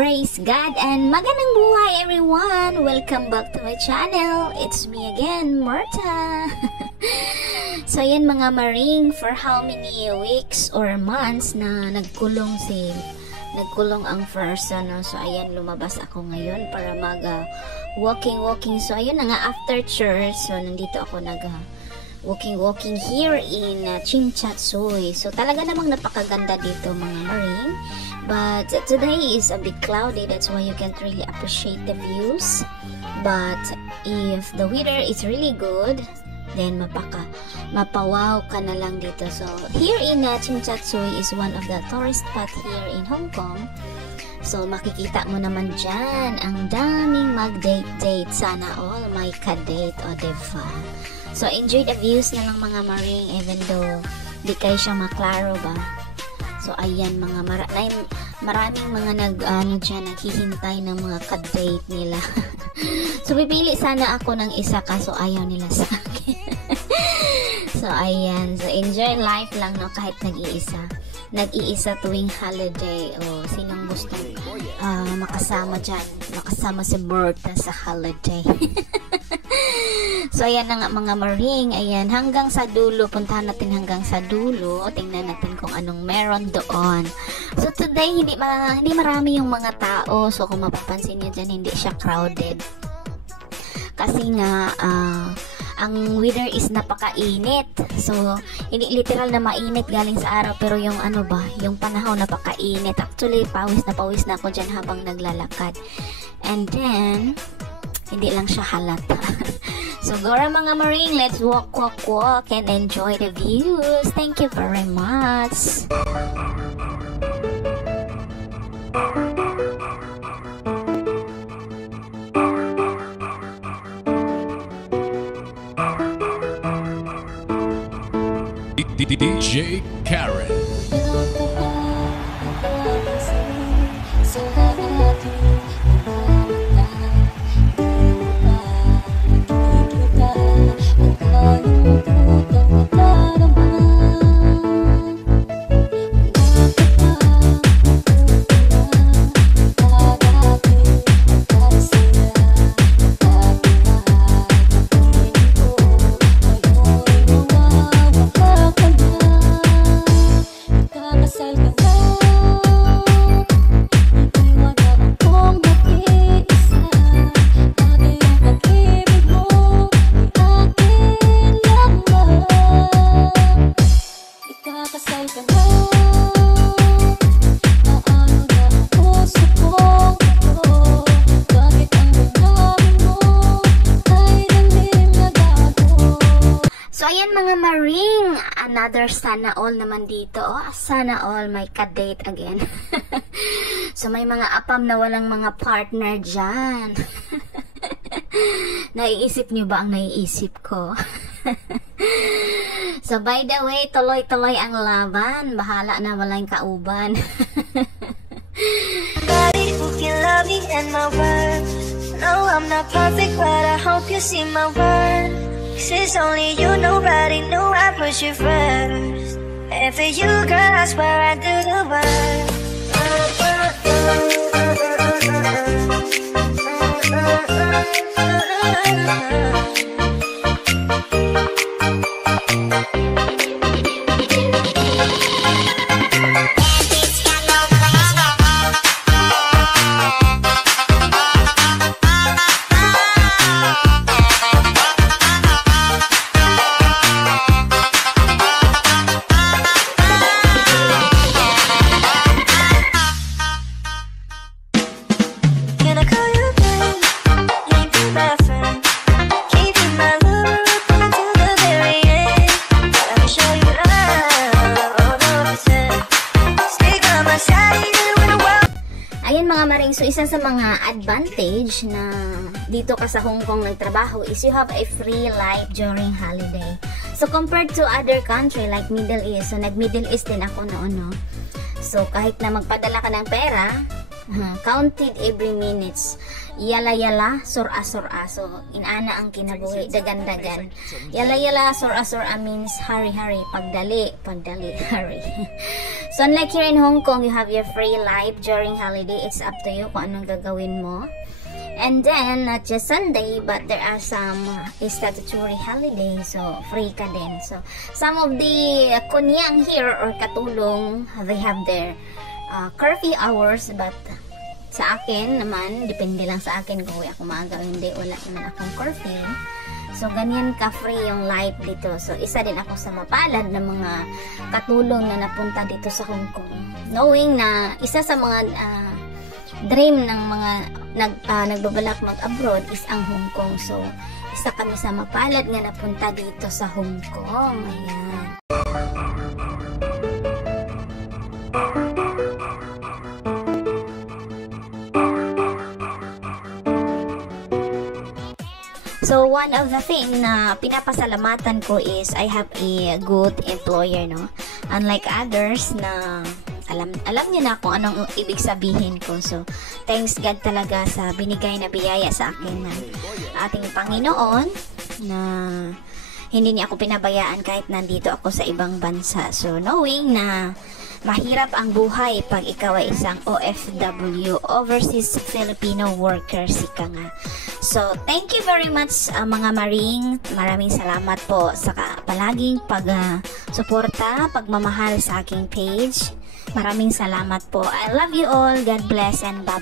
Praise God and magandang buhay everyone! Welcome back to my channel. It's me again, Marta. So yan mga maring, for how many weeks or months na nagkulong ang person, no? So ayan, lumabas ako ngayon para mag walking. So ayun na nga, after church, so nandito ako walking here in Chimchatsui. So talaga namang napakaganda dito mga maring. But today is a bit cloudy, that's why you can't really appreciate the views. But if the weather is really good, then mapawaw ka na lang dito. So here in Chimchatsui is one of the tourist spot here in Hong Kong. So makikita mo naman dyan ang daming mag-date. Sana all may ka-date, o diba? So enjoy the views na lang mga maring, even though di kayo siya maklaro ba. So ayan, mga maraming mga naghihintay ng mga ka-date nila. So pipili sana ako ng isa, kaso ayaw nila sa akin. So ayan, so enjoy life lang, no, kahit nag-iisa tuwing holiday. O sinong gustong makasama dyan, makasama si Berta sa holiday. So ayan na nga mga maring, ayan, hanggang sa dulo, puntahan natin hanggang sa dulo, tingnan natin kung anong meron doon. So today hindi marami yung mga tao, so kung mapapansin niyo dyan, hindi siya crowded kasi nga ang weather is napakainit. So hindi literal na mainit galing sa araw, pero yung yung panahon napakainit. Actually pawis na ako dyan habang naglalakad, and then hindi lang siya halata. So gora mga maring, let's walk and enjoy the views. Thank you very much. DJ Karen. Another sana all naman dito. Sana all may ka-date again. So may mga apam na walang mga partner dyan. Naiisip nyo ba ang naiisip ko? So by the way, tuloy-tuloy ang laban. Bahala na walang kauban. Who can love me and my words? No, I'm not perfect, but I hope you see my worth. 'Cause it's only you, nobody knew I put you first. And for you, girl, I swear I do the work. So isa sa mga advantage na dito ka sa Hong Kong nagtrabaho is you have a free life during holiday. So compared to other country like Middle East, so nag-Middle East din ako noon, no? So kahit na magpadala ka ng pera, counted every minutes. yala-yala, sura-sura. So, inana ang kinabuhi, dagan-dagan. Yala-yala, sura-sura means hurry-hurry, pagdali, hurry. So, unlike here in Hong Kong, you have your free life during holiday. It's up to you kung anong gagawin mo. And then, not just Sunday, but there are some statutory holiday, so free ka din. So, some of the kunyang here or katulong, they have their curfew hours, but sa akin naman, depende lang sa akin kung ako maaga o hindi, wala naman akong curfew. So, ganyan ka-free yung life dito. So, isa din ako sa mapalad ng mga katulong na napunta dito sa Hong Kong. Knowing na isa sa mga dream ng mga nagbabalak mag-abroad is ang Hong Kong. So, isa kami sa mapalad nga napunta dito sa Hong Kong. Ayan. So, one of the thing na pinapasalamatan ko is I have a good employer, no? Unlike others na alam niya na kung anong ibig sabihin ko. So, thanks God talaga sa binigay na biyaya sa akin ng ating Panginoon na hindi niya ako pinabayaan kahit nandito ako sa ibang bansa. So, knowing na mahirap ang buhay pag ikaw ay isang OFW, Overseas Filipino Worker, sika nga. So, thank you very much mga Maring. Maraming salamat po sa palaging pag-suporta, pagmamahal sa aking page. Maraming salamat po. I love you all. God bless and bye-bye.